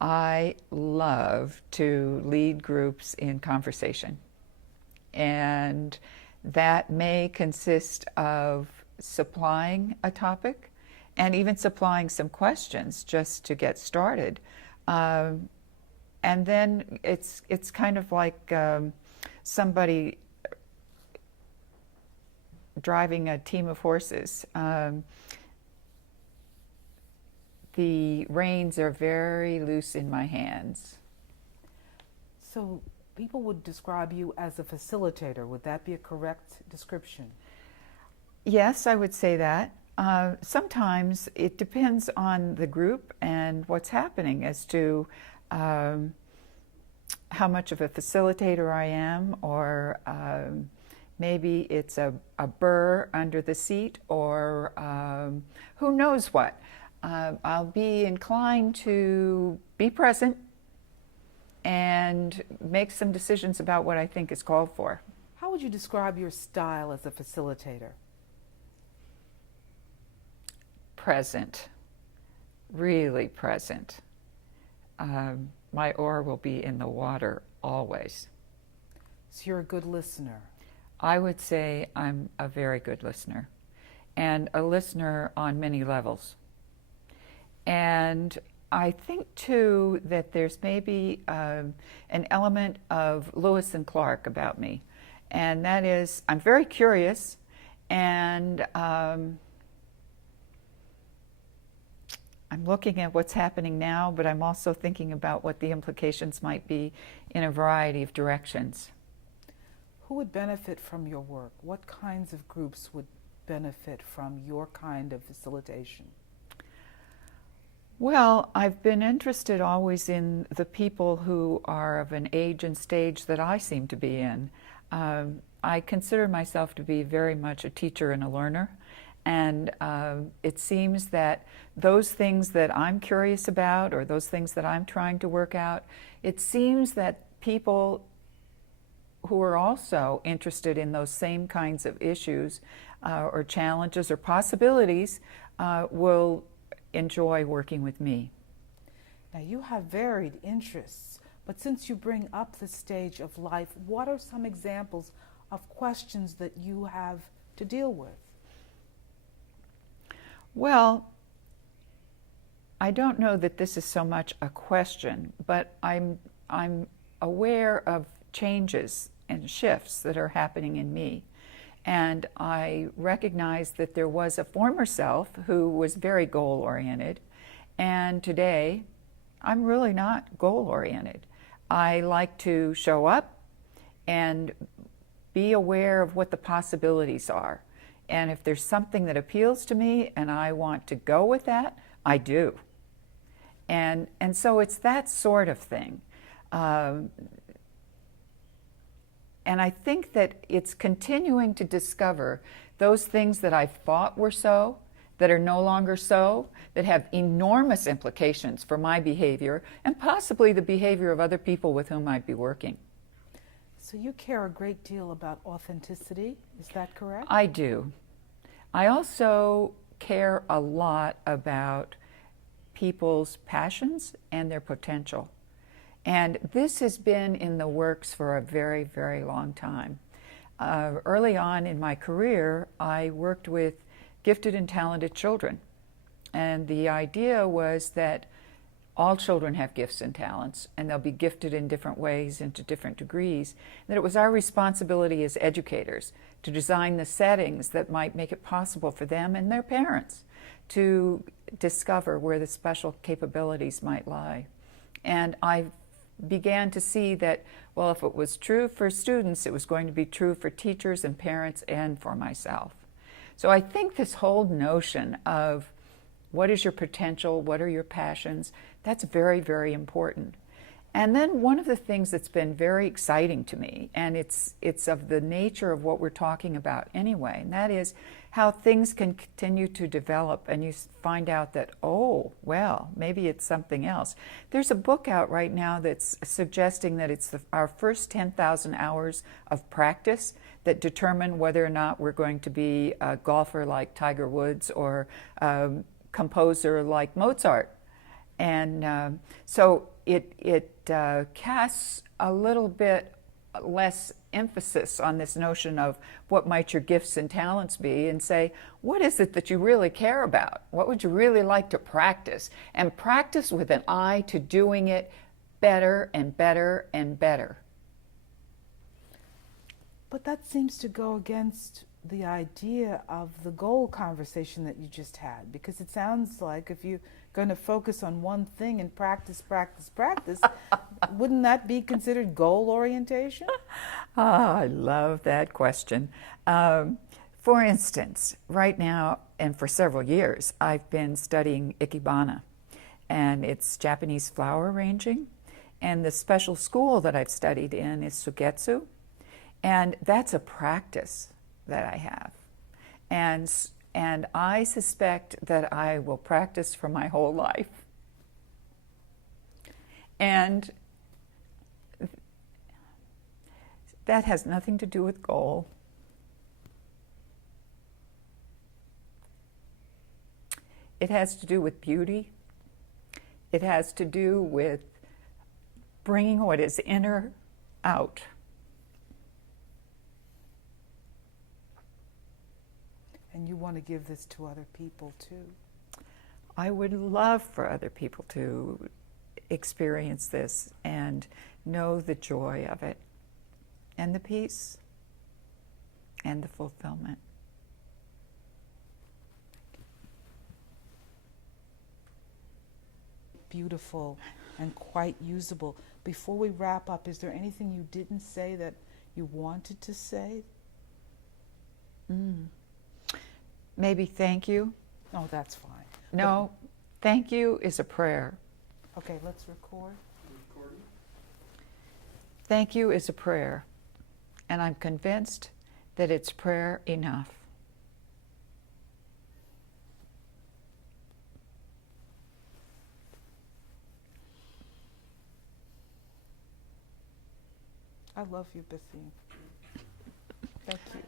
I love to lead groups in conversation, and that may consist of supplying a topic and even supplying some questions just to get started. Um, and then it's kind of like somebody driving a team of horses. The reins are very loose in my hands. So people would describe you as a facilitator. Would that be a correct description? Yes, I would say that. Sometimes it depends on the group and what's happening as to um, how much of a facilitator I am, or maybe it's a burr under the seat, or who knows what. I'll be inclined to be present and make some decisions about what I think is called for. How would you describe your style as a facilitator? Present, really present. My oar will be in the water always. So you're a good listener. I would say I'm a very good listener, and a listener on many levels. And I think, too, that there's maybe an element of Lewis and Clark about me, and that is I'm very curious, and I'm looking at what's happening now, but I'm also thinking about what the implications might be in a variety of directions. Who would benefit from your work? What kinds of groups would benefit from your kind of facilitation? Well, I've been interested always in the people who are of an age and stage that I seem to be in. I consider myself to be very much a teacher and a learner, and it seems that those things that I'm curious about, or those things that I'm trying to work out, it seems that people who are also interested in those same kinds of issues or challenges or possibilities will enjoy working with me. Now, you have varied interests, but since you bring up the stage of life, what are some examples of questions that you have to deal with? Well, I don't know that this is so much a question, but I'm aware of changes and shifts that are happening in me. And I recognize that there was a former self who was very goal-oriented, and today I'm really not goal-oriented. I like to show up and be aware of what the possibilities are. And if there's something that appeals to me and I want to go with that, I do. And so it's that sort of thing. And I think that it's continuing to discover those things that I thought were so, that are no longer so, that have enormous implications for my behavior and possibly the behavior of other people with whom I'd be working. So you care a great deal about authenticity, is that correct? I do. I also care a lot about people's passions and their potential. And this has been in the works for a very, very long time. Early on in my career, I worked with gifted and talented children. And the idea was that all children have gifts and talents, and they'll be gifted in different ways and to different degrees. That it was our responsibility as educators to design the settings that might make it possible for them and their parents to discover where the special capabilities might lie. And I began to see that, well, if it was true for students, it was going to be true for teachers and parents and for myself. So I think this whole notion of what is your potential, what are your passions, that's very, very important. And then one of the things that's been very exciting to me, and it's of the nature of what we're talking about anyway, and that is how things can continue to develop and you find out that, oh, well, maybe it's something else. There's a book out right now that's suggesting that it's our first 10,000 hours of practice that determine whether or not we're going to be a golfer like Tiger Woods or a composer like Mozart. And so it casts a little bit less emphasis on this notion of what might your gifts and talents be, and say, what is it that you really care about? What would you really like to practice? And practice with an eye to doing it better and better and better. But that seems to go against the idea of the goal conversation that you just had, because it sounds like if you're going to focus on one thing and practice, wouldn't that be considered goal orientation? I love that question. For instance, right now, and for several years, I've been studying ikebana, and it's Japanese flower arranging, and the special school that I've studied in is sugetsu, and that's a practice that I have. And I suspect that I will practice for my whole life. And that has nothing to do with goal. It has to do with beauty. It has to do with bringing what is inner out. And you want to give this to other people too. I would love for other people to experience this and know the joy of it, and the peace, and the fulfillment. Beautiful and quite usable. Before we wrap up, is there anything you didn't say that you wanted to say? Maybe thank you. Oh, that's fine. No, thank you is a prayer. Okay, let's record. Thank you is a prayer, and I'm convinced that it's prayer enough. I love you, Bethene. Thank you.